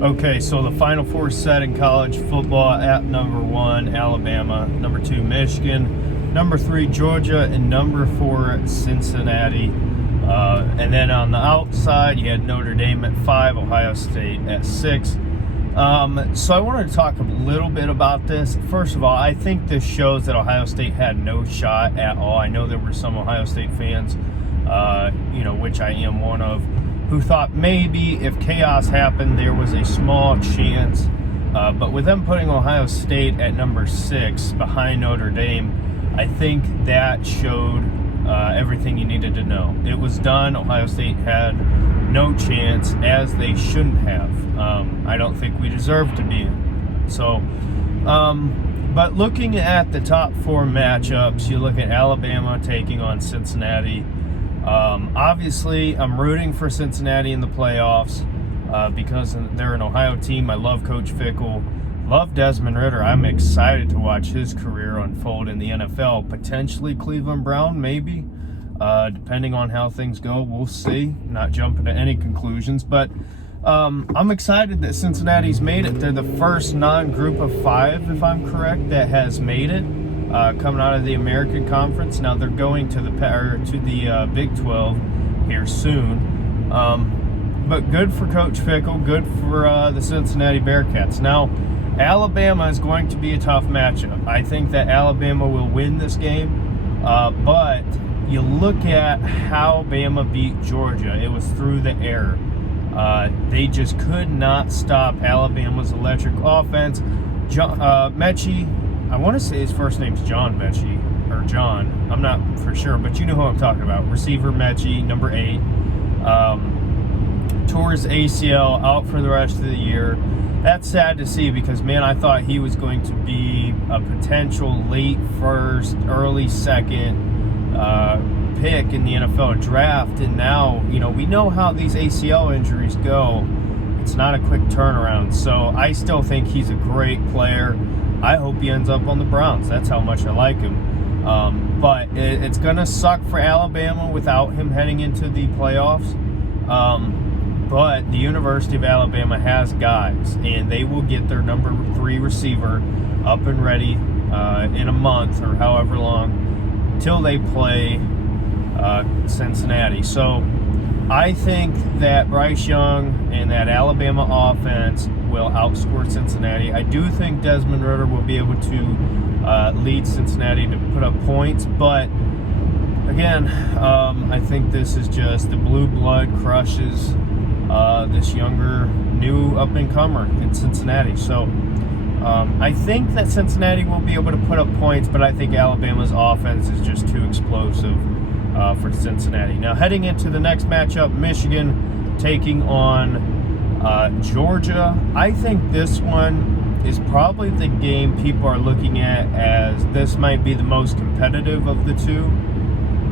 Okay, so the Final Four set in college football at number 1, Alabama, number 2, Michigan, number 3, Georgia, and number 4, Cincinnati. And then on the outside, you had Notre Dame at 5, Ohio State at 6. So I wanted to talk a little bit about this. First of all, I think this shows that Ohio State had no shot at all. I know there were some Ohio State fans, which I am one of, who thought maybe if chaos happened, there was a small chance. But with them putting Ohio State at number 6 behind Notre Dame, I think that showed everything you needed to know. It was done. Ohio State had no chance, as they shouldn't have. I don't think we deserve to be in. So, but looking at the top 4 matchups, you look at Alabama taking on Cincinnati. Obviously, I'm rooting for Cincinnati in the playoffs because they're an Ohio team. I love Coach Fickell. Love Desmond Ridder. I'm excited to watch his career unfold in the NFL. Potentially Cleveland Brown, maybe. Depending on how things go, we'll see. Not jumping to any conclusions, but I'm excited that Cincinnati's made it. They're the first non-group of 5, if I'm correct, that has made it. Coming out of the American Conference. Now they're going to the Big 12 here soon. But good for Coach Fickell, good for the Cincinnati Bearcats. Now, Alabama is going to be a tough matchup. I think that Alabama will win this game, but you look at how Bama beat Georgia. It was through the air. They just could not stop Alabama's electric offense. Mechie, I want to say his first name's John Mechie, or John. I'm not for sure, but you know who I'm talking about. Receiver Mechie, number 8. Tore his ACL, out for the rest of the year. That's sad to see because, man, I thought he was going to be a potential late first, early second pick in the NFL draft. And now, we know how these ACL injuries go. It's not a quick turnaround. So I still think he's a great player. I hope he ends up on the Browns. That's how much I like him. But it's going to suck for Alabama without him heading into the playoffs. But the University of Alabama has guys, and they will get their number 3 receiver up and ready in a month or however long till they play Cincinnati. So I think that Bryce Young and that Alabama offense will outscore Cincinnati. I do think Desmond Ridder will be able to lead Cincinnati to put up points, but again, I think this is just the blue blood crushes this younger, new up-and-comer in Cincinnati. So I think that Cincinnati will be able to put up points, but I think Alabama's offense is just too explosive for Cincinnati. Now, heading into the next matchup, Michigan taking on Georgia. I think this one is probably the game people are looking at as this might be the most competitive of the two.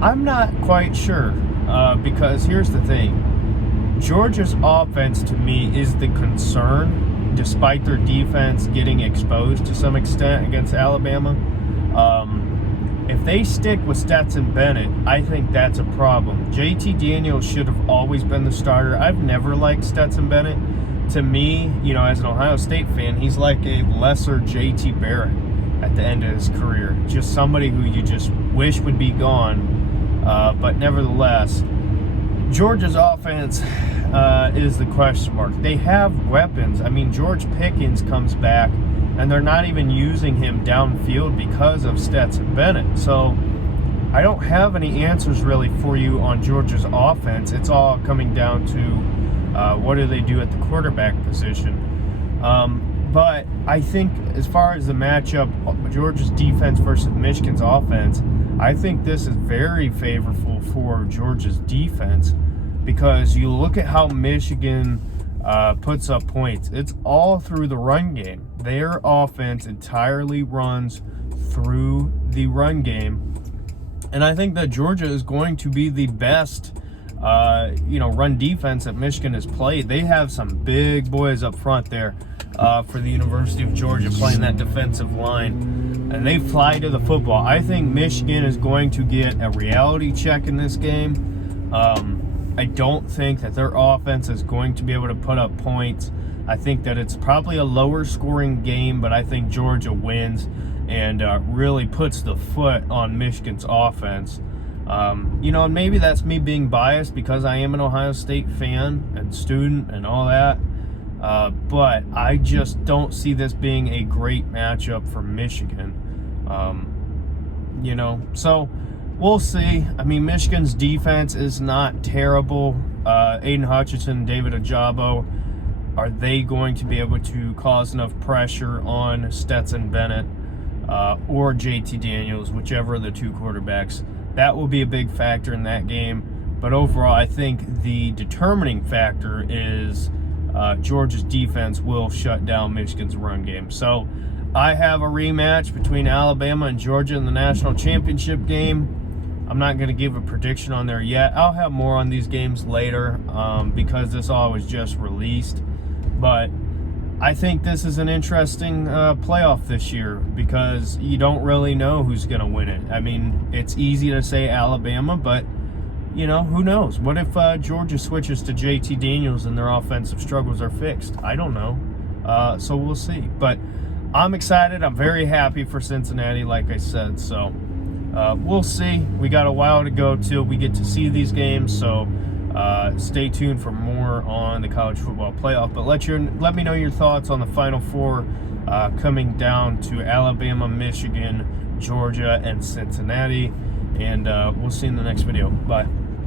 I'm not quite sure because here's the thing. Georgia's offense, to me, is the concern, despite their defense getting exposed to some extent against Alabama. If they stick with Stetson Bennett, I think that's a problem. JT Daniels should have always been the starter. I've never liked Stetson Bennett. To me, as an Ohio State fan, he's like a lesser JT Barrett at the end of his career. Just somebody who you just wish would be gone. But nevertheless, Georgia's offense is the question mark. They have weapons. I mean, George Pickens comes back, and they're not even using him downfield because of Stetson Bennett. So I don't have any answers really for you on Georgia's offense. It's all coming down to what do they do at the quarterback position. But I think as far as the matchup, Georgia's defense versus Michigan's offense, I think this is very favorable for Georgia's defense because you look at how Michigan puts up points. It's all through the run game. Their offense entirely runs through the run game. And I think that Georgia is going to be the best run defense that Michigan has played. They have some big boys up front there for the University of Georgia playing that defensive line. And they fly to the football. I think Michigan is going to get a reality check in this game. I don't think that their offense is going to be able to put up points. I think that it's probably a lower scoring game, but I think Georgia wins and really puts the foot on Michigan's offense. You know, and maybe that's me being biased because I am an Ohio State fan and student and all that. But I just don't see this being a great matchup for Michigan. You know, so we'll see. I mean, Michigan's defense is not terrible. Aiden Hutchinson, David Ojabo, are they going to be able to cause enough pressure on Stetson Bennett or JT Daniels, whichever of the two quarterbacks? That will be a big factor in that game. But overall, I think the determining factor is Georgia's defense will shut down Michigan's run game. So I have a rematch between Alabama and Georgia in the national championship game. I'm not going to give a prediction on there yet. I'll have more on these games later because this all was just released. But I think this is an interesting playoff this year because you don't really know who's going to win it. I mean, it's easy to say Alabama, but, you know, who knows? What if Georgia switches to JT Daniels and their offensive struggles are fixed? I don't know. So we'll see. But I'm excited. I'm very happy for Cincinnati, like I said. So we'll see. We got a while to go till we get to see these games. So stay tuned for more on the college football playoff. But let me know your thoughts on the Final Four coming down to Alabama, Michigan, Georgia, and Cincinnati. And we'll see you in the next video. Bye.